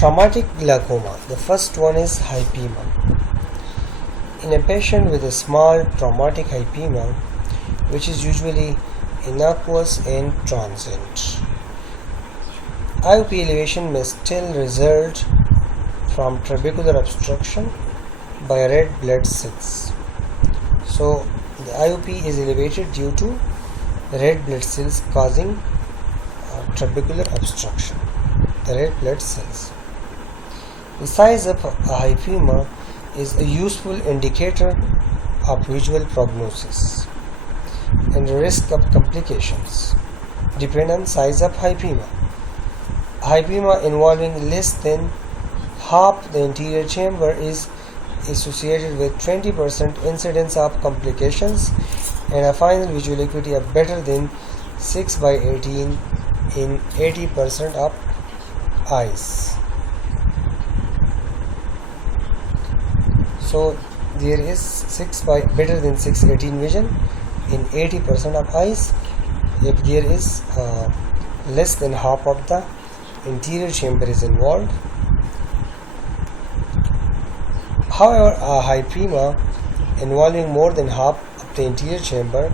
Traumatic glaucoma. The first one is hyphaema. In a patient with a small traumatic hyphaema, which is usually innocuous and transient, IOP elevation may still result from trabecular obstruction by red blood cells. So the IOP is elevated due to red blood cells causing trabecular obstruction, the red blood cells. The size of a hyphaema is a useful indicator of visual prognosis, and the risk of complications depend on size of hyphaema. Hyphaema involving less than half the anterior chamber is associated with 20% incidence of complications and a final visual acuity of better than 6/18 in 80% of eyes. So there is better than 6/18 vision in 80% of eyes if there is less than half of the anterior chamber is involved. However, a hyphaema involving more than half of the anterior chamber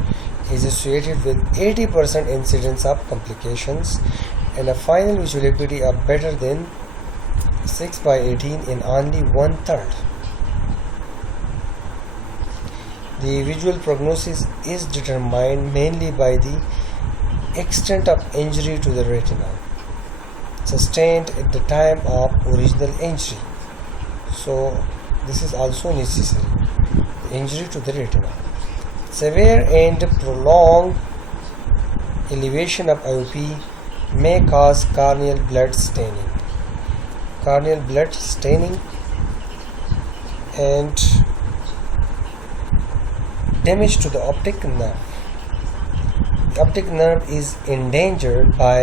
is associated with 80% incidence of complications and a final visual acuity of better than 6/18 in only 1/3. The visual prognosis is determined mainly by the extent of injury to the retina sustained at the time of original injury. So this is also necessary, injury to the retina. Severe and prolonged elevation of IOP may cause corneal blood staining. And damage to the optic nerve. The optic nerve is endangered by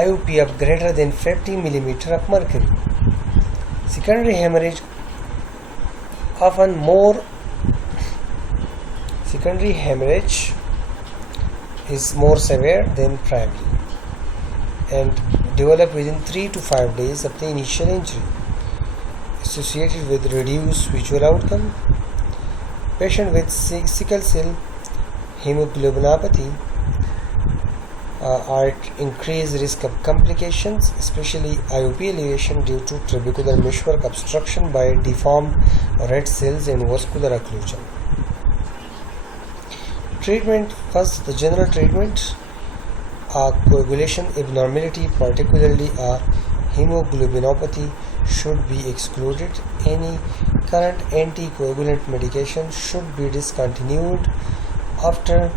IOP of greater than 50 mm of mercury. Secondary hemorrhage is more severe than primary and develop within 3 to 5 days of the initial injury, associated with reduced visual outcome. Patient with sickle cell hemoglobinopathy are at increased risk of complications, especially IOP elevation due to trabecular meshwork obstruction by deformed red cells and vascular occlusion. Treatment. First, the general treatment. Coagulation abnormality, particularly a hemoglobinopathy, should be excluded. Any current anticoagulant medication should be discontinued after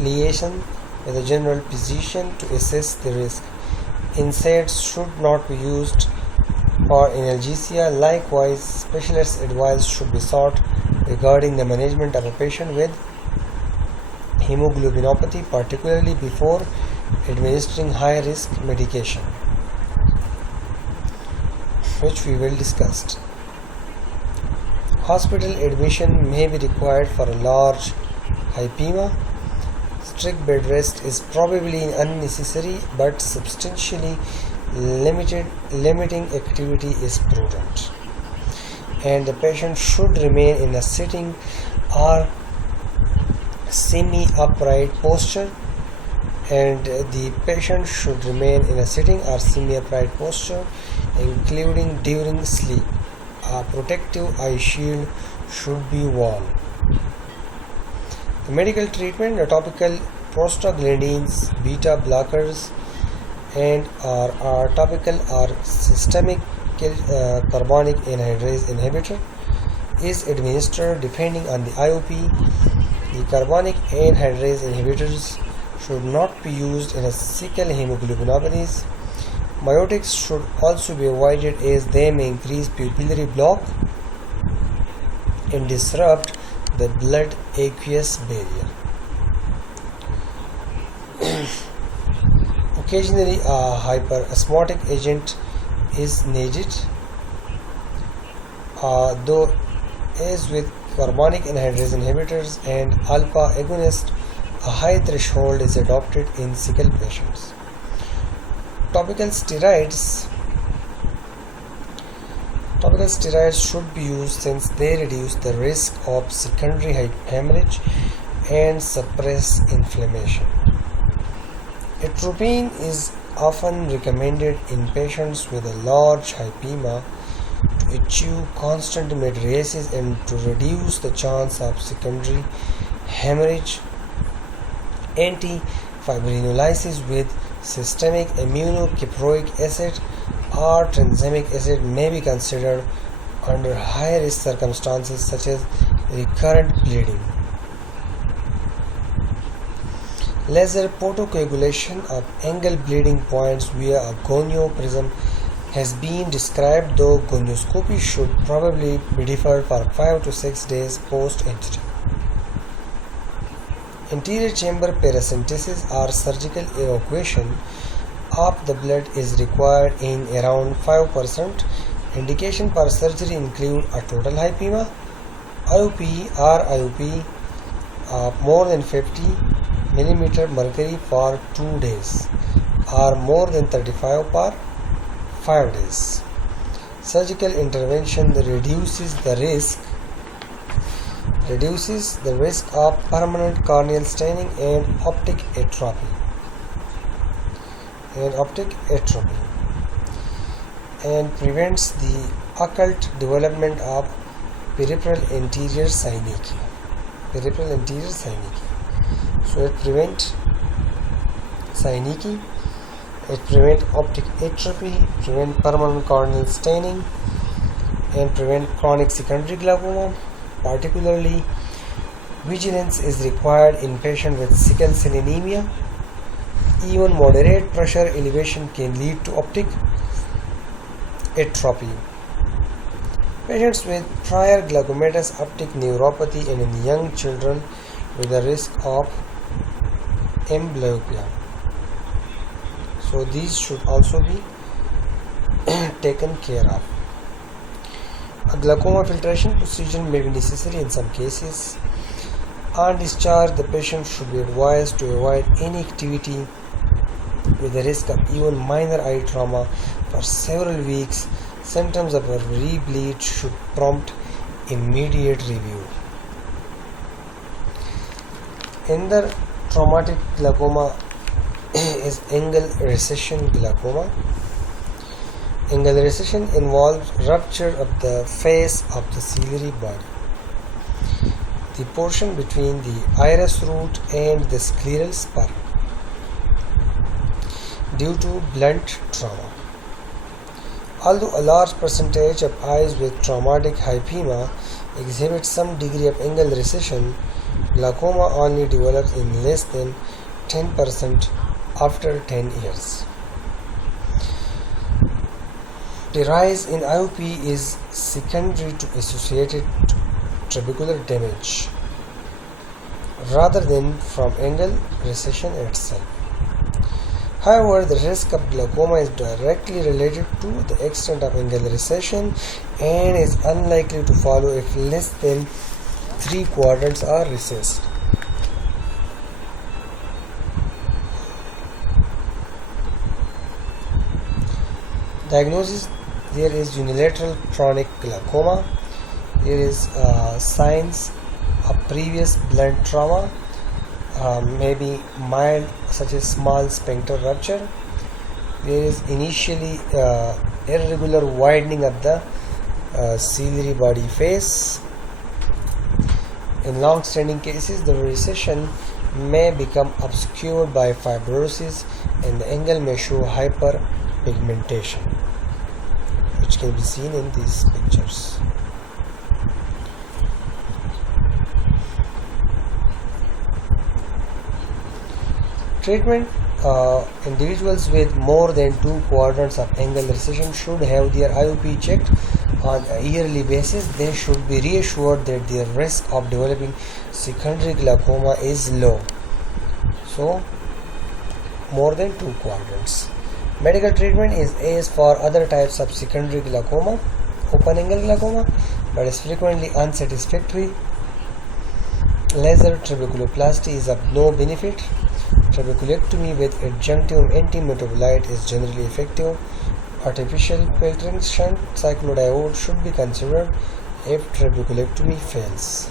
liaison with a general physician to assess the risk. NSAIDs should not be used for analgesia. Likewise, specialist advice should be sought regarding the management of a patient with hemoglobinopathy, particularly before administering high-risk medication, which we will discuss. Hospital admission may be required for a large hyphaema. Strict bed rest is probably unnecessary, but substantially limiting activity is prudent. And the patient should remain in a sitting or semi-upright posture, and the patient should remain in a sitting or semi-upright posture, including during sleep. A protective eye shield should be worn. The medical treatment: the topical prostaglandins, beta blockers, and are topical or systemic carbonic anhydrase inhibitor is administered depending on the IOP. The carbonic anhydrase inhibitors should not be used in a sickle hemoglobinopathies. Miotics should also be avoided as they may increase pupillary block and disrupt the blood aqueous barrier. Occasionally a hyperosmotic agent is needed, though as with carbonic anhydrase inhibitors and alpha agonists, a high threshold is adopted in sickle patients. Topical steroids Topical steroids should be used since they reduce the risk of secondary hemorrhage and suppress inflammation. Atropine is often recommended in patients with a large hyphaema to achieve constant mydriasis and to reduce the chance of secondary hemorrhage. Antifibrinolysis with systemic aminocaproic acid or tranexamic acid may be considered under high risk circumstances such as recurrent bleeding. Laser photocoagulation of angle bleeding points via a gonio prism has been described, though gonioscopy should probably be deferred for 5 to 6 days post-injury. Anterior chamber paracentesis or surgical evacuation of the blood is required in around 5%. Indication for surgery include a total hyphaema, IUP of more than 50 mm mercury for 2 days or more than 35 per 5 days. Surgical intervention reduces the risk of permanent corneal staining and optic atrophy and prevents the occult development of peripheral anterior synecdoche. So it prevents synecdoche, it prevents optic atrophy, prevents permanent corneal staining, and prevents chronic secondary glaucoma. Particularly, vigilance is required in patients with sickle cell anemia. Even moderate pressure elevation can lead to optic atrophy. Patients with prior glaucomatous optic neuropathy and in young children with a risk of amblyopia. So these should also be taken care of. A glaucoma filtration procedure may be necessary in some cases. On discharge, the patient should be advised to avoid any activity with the risk of even minor eye trauma for several weeks. Symptoms of a rebleed should prompt immediate review. Another traumatic glaucoma is angle recession glaucoma. Angle recession involves rupture of the face of the ciliary body, the portion between the iris root and the scleral spur, due to blunt trauma. Although a large percentage of eyes with traumatic hyphaema exhibit some degree of angle recession, glaucoma only develops in less than 10% after 10 years. The rise in IOP is secondary to associated trabecular damage rather than from angle recession itself. However, the risk of glaucoma is directly related to the extent of angle recession and is unlikely to follow if less than 3 quadrants are recessed. Diagnosis: there is unilateral chronic glaucoma. There is signs of previous blunt trauma, maybe mild, such as small sphincter rupture. There is initially irregular widening of the ciliary body face. In long-standing cases, the recession may become obscured by fibrosis and the angle may show hyperpigmentation, which can be seen in these pictures. Treatment: individuals with more than 2 quadrants of angle recession should have their IOP checked on a yearly basis. They should be reassured that their risk of developing secondary glaucoma is low. So, more than 2 quadrants. Medical treatment is as for other types of secondary glaucoma, open angle glaucoma, but is frequently unsatisfactory. Laser trabeculoplasty is of no benefit. Trabeculectomy with adjunctive antimetabolite is generally effective. Artificial filtering shunt cyclodiode should be considered if trabeculectomy fails.